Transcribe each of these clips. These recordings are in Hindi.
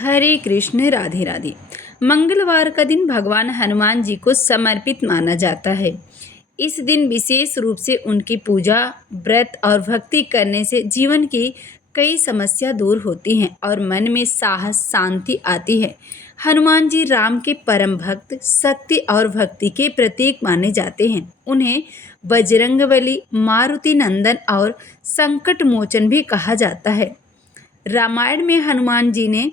हरे कृष्ण, राधे राधे। मंगलवार का दिन भगवान हनुमान जी को समर्पित माना जाता है। इस दिन विशेष रूप से उनकी पूजा, व्रत और भक्ति करने से जीवन की कई समस्या दूर होती हैं और मन में साहस, शांति आती है। हनुमान जी राम के परम भक्त, शक्ति और भक्ति के प्रतीक माने जाते हैं। उन्हें बजरंगबली, मारुति नंदन और संकट मोचन भी कहा जाता है। रामायण में हनुमान जी ने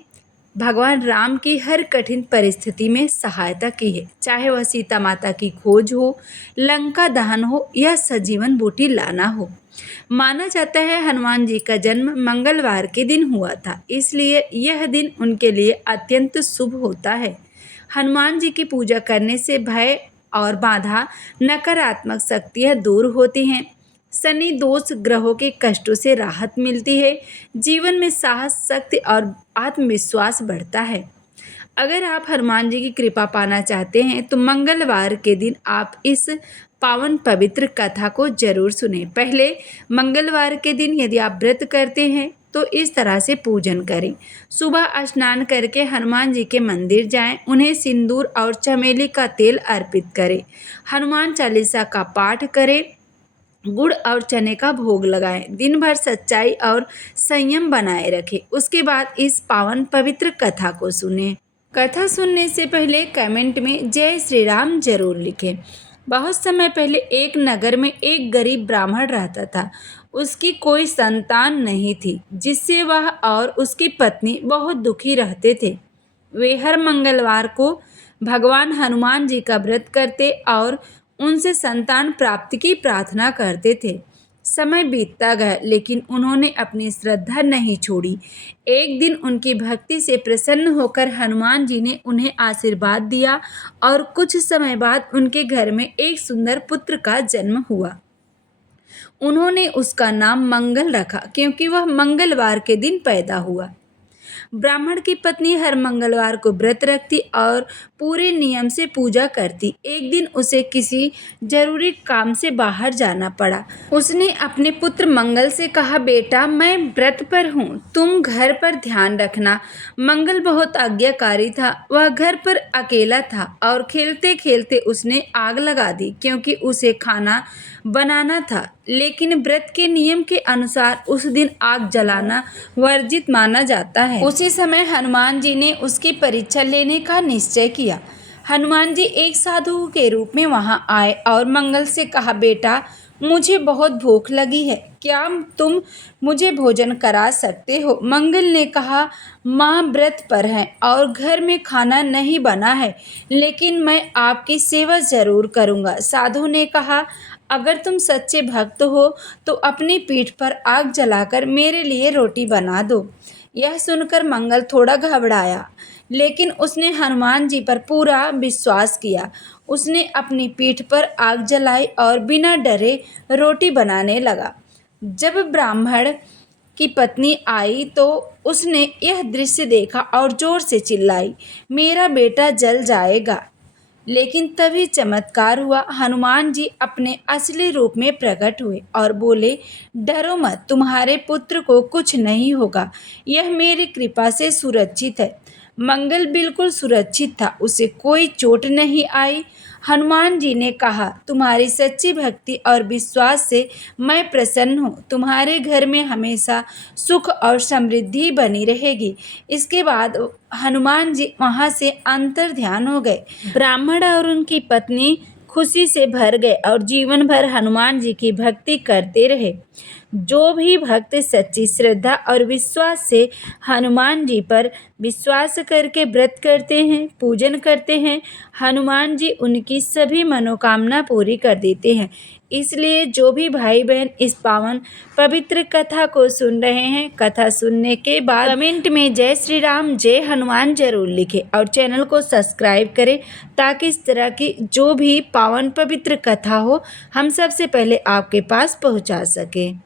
भगवान राम की हर कठिन परिस्थिति में सहायता की है, चाहे वह सीता माता की खोज हो, लंका दहन हो या सजीवन बूटी लाना हो। माना जाता है हनुमान जी का जन्म मंगलवार के दिन हुआ था, इसलिए यह दिन उनके लिए अत्यंत शुभ होता है। हनुमान जी की पूजा करने से भय और बाधा, नकारात्मक शक्तियाँ दूर होती हैं। शनि दोष ग्रहों के कष्टों से राहत मिलती है। जीवन में साहस, शक्ति और आत्मविश्वास बढ़ता है। अगर आप हनुमान जी की कृपा पाना चाहते हैं तो मंगलवार के दिन आप इस पावन पवित्र कथा को जरूर सुनें। पहले मंगलवार के दिन यदि आप व्रत करते हैं तो इस तरह से पूजन करें। सुबह स्नान करके हनुमान जी के मंदिर जाएं, उन्हें सिंदूर और चमेली का तेल अर्पित करें। हनुमान चालीसा का पाठ करें, गुड़ और चने का भोग लगाएं। दिन भर सच्चाई और संयम बनाए रखें। उसके बाद इस पावन पवित्र कथा को सुनें। कथा सुनने से पहले कमेंट में जय श्री राम जरूर लिखें। बहुत समय पहले एक नगर में एक गरीब ब्राह्मण रहता था। उसकी कोई संतान नहीं थी, जिससे वह और उसकी पत्नी बहुत दुखी रहते थे। वे हर मंगलवार को भगवान हनुमान जी का व्रत करते और उनसे संतान प्राप्ति की प्रार्थना करते थे। समय बीतता गया, लेकिन उन्होंने अपनी श्रद्धा नहीं छोड़ी। एक दिन उनकी भक्ति से प्रसन्न होकर हनुमान जी ने उन्हें आशीर्वाद दिया और कुछ समय बाद उनके घर में एक सुंदर पुत्र का जन्म हुआ। उन्होंने उसका नाम मंगल रखा, क्योंकि वह मंगलवार के दिन पैदा हुआ। ब्राह्मण की पत्नी हर मंगलवार को व्रत रखती और पूरे नियम से पूजा करती। एक दिन उसे किसी जरूरी काम से बाहर जाना पड़ा। उसने अपने पुत्र मंगल से कहा, बेटा मैं व्रत पर हूँ, तुम घर पर ध्यान रखना। मंगल बहुत आज्ञाकारी था। वह घर पर अकेला था और खेलते खेलते उसने आग लगा दी, क्योंकि उसे खाना बनाना था। लेकिन व्रत के नियम के अनुसार उस दिन आग जलाना वर्जित माना जाता है। उसी समय हनुमान जी ने उसकी परीक्षा लेने का निश्चय किया। हनुमान जी एक साधु के रूप में वहां आए और मंगल से कहा, बेटा मुझे बहुत भूख लगी है, क्या तुम मुझे भोजन करा सकते हो? मंगल ने कहा, माँ व्रत पर है और घर में खाना नहीं बना है, लेकिन मैं आपकी सेवा जरूर करूँगा। साधु ने कहा, अगर तुम सच्चे भक्त हो तो अपनी पीठ पर आग जलाकर मेरे लिए रोटी बना दो। यह सुनकर मंगल थोड़ा घबराया, लेकिन उसने हनुमान जी पर पूरा विश्वास किया। उसने अपनी पीठ पर आग जलाई और बिना डरे रोटी बनाने लगा। जब ब्राह्मण की पत्नी आई तो उसने यह दृश्य देखा और जोर से चिल्लाई, मेरा बेटा जल जाएगा। लेकिन तभी चमत्कार हुआ। हनुमान जी अपने असली रूप में प्रकट हुए और बोले, डरो मत, तुम्हारे पुत्र को कुछ नहीं होगा। यह मेरी कृपा से सुरक्षित है। मंगल बिल्कुल सुरक्षित था, उसे कोई चोट नहीं आई। हनुमान जी ने कहा, तुम्हारी सच्ची भक्ति और विश्वास से मैं प्रसन्न हूँ। तुम्हारे घर में हमेशा सुख और समृद्धि बनी रहेगी। इसके बाद हनुमान जी वहाँ से अंतर ध्यान हो गए। ब्राह्मण और उनकी पत्नी खुशी से भर गए और जीवन भर हनुमान जी की भक्ति करते रहे। जो भी भक्त सच्ची श्रद्धा और विश्वास से हनुमान जी पर विश्वास करके व्रत करते हैं, पूजन करते हैं, हनुमान जी उनकी सभी मनोकामना पूरी कर देते हैं। इसलिए जो भी भाई बहन इस पावन पवित्र कथा को सुन रहे हैं, कथा सुनने के बाद कमेंट में जय श्री राम, जय हनुमान जरूर लिखें और चैनल को सब्सक्राइब करें, ताकि इस तरह की जो भी पावन पवित्र कथा हो हम सबसे पहले आपके पास पहुंचा सकें।